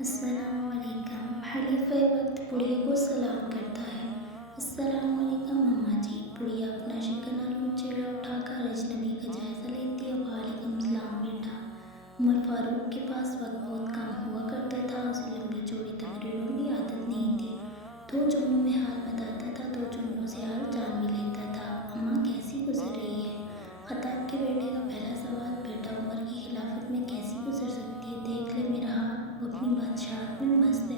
السلام علیکم۔ حلیفہ وقت بڑھیا کو سلام کرتا ہے۔ السلام علیکم اماں جی۔ بڑھیا اپنا شکن آلو چیڑا اٹھا کر اجنبی کا جائزہ لیتی ہے۔ وعلیکم السلام بیٹا۔ عمر فاروق کے پاس وقت بہت کم ہوا کرتا تھا، اسے لمبی چوڑی تقریروں کی عادت نہیں تھی۔ 2 جملوں میں حال بتاتا تھا، 2 جملوں سے حال جان بھی لیتا تھا۔ اماں کیسی گزر رہی ہے؟ خطاب کے بیٹے کا پہلا سوال، بیٹا عمر کی خلافت میں کیسی گزر سکتی ہے؟ دیکھ لے میرا حال، وہ اپنی بادشاہت میں مست ہے،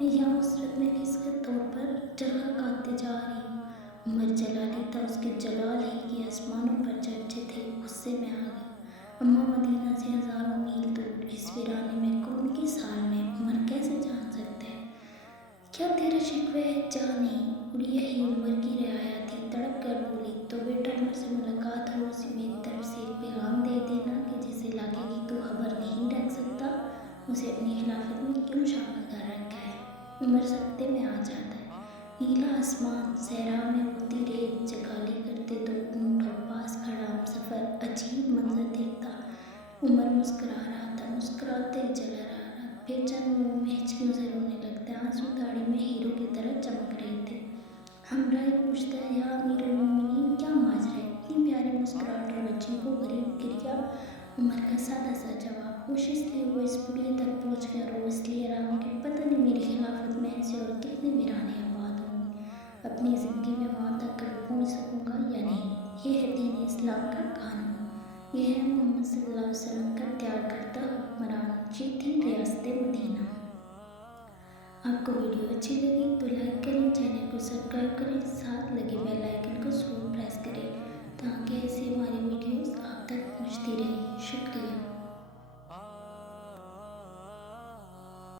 میں یہاں اسرت میں کس کے طور پر جلوہ کاٹتے جا رہی ہوں۔ عمر جلالی تھا، اس کے جلال ہی کے آسمانوں پر چرچے تھے۔ غصے میں آ گئی اماں، مدینہ سے ہزاروں میل دور اس ویرانے میں کون کس حال میں؟ عمر کیسے جان سکتا ہے؟ کیا تیرا شکوہ ہے؟ جا نہیں، گڑیا ہی عمر کی رعایا تھی، تڑپ کر بولی، تو بیٹا عمر سے ملاقات ہو، اسے میری طرف سے ایک پیغام دے دینا کہ جسے لگے کہ تو خبر نہیں رکھ سکتا، اسے اپنی خلافت میں کیوں شامل کر رکھا ہے۔ عمر سکتے میں آ جاتا ہے۔ نیلا آسمان، صحرا میں اڑتی ریت، چکالی کرتے 2 اونٹ اور پاس کھڑا ہمسفر، عجیب منظر دیکھتا عمر مسکرا رہا تھا، مسکراتا ہی چلا رہا، پھر چند لمحوں میں ہچکیوں سے رونے لگتا ہے، آنسو داڑھی میں ہیروں کی طرح چمک رہے تھے۔ ہمراہ پوچھتا ہے، یا امیر المومنین کیا ماجرا ہے؟ اتنی پیاری مسکراہٹ اور عجیب و غریب گریہ؟ عمر کا سادہ سا جواب، ہوش اس لیے وہ اس بڑھیا تک پہنچ گیا، رو اس لیے رہا ہوں کہ پتہ نہیں میری خلافت میں ایسے اور کتنے ویرانے آباد ہوں گے، اپنی زندگی میں وہاں تک کبھی پہنچ سکوں گا یا نہیں۔ یہ ہے دین اسلام کا قانون، یہ ہے محمد صلی اللہ علیہ وسلم کا تیار کردہ حکمران۔ یہ تھی ریاست مدینہ۔ آپ کو ویڈیو اچھی لگی تو لائک کریں، چینل کو سبسکرائب کریں، ساتھ لگے بیل آئیکن کو ضرور پریس کریں تاکہ ایسے ہماری ویڈیوز آپ تک پہنچتی رہیں۔ شکریہ۔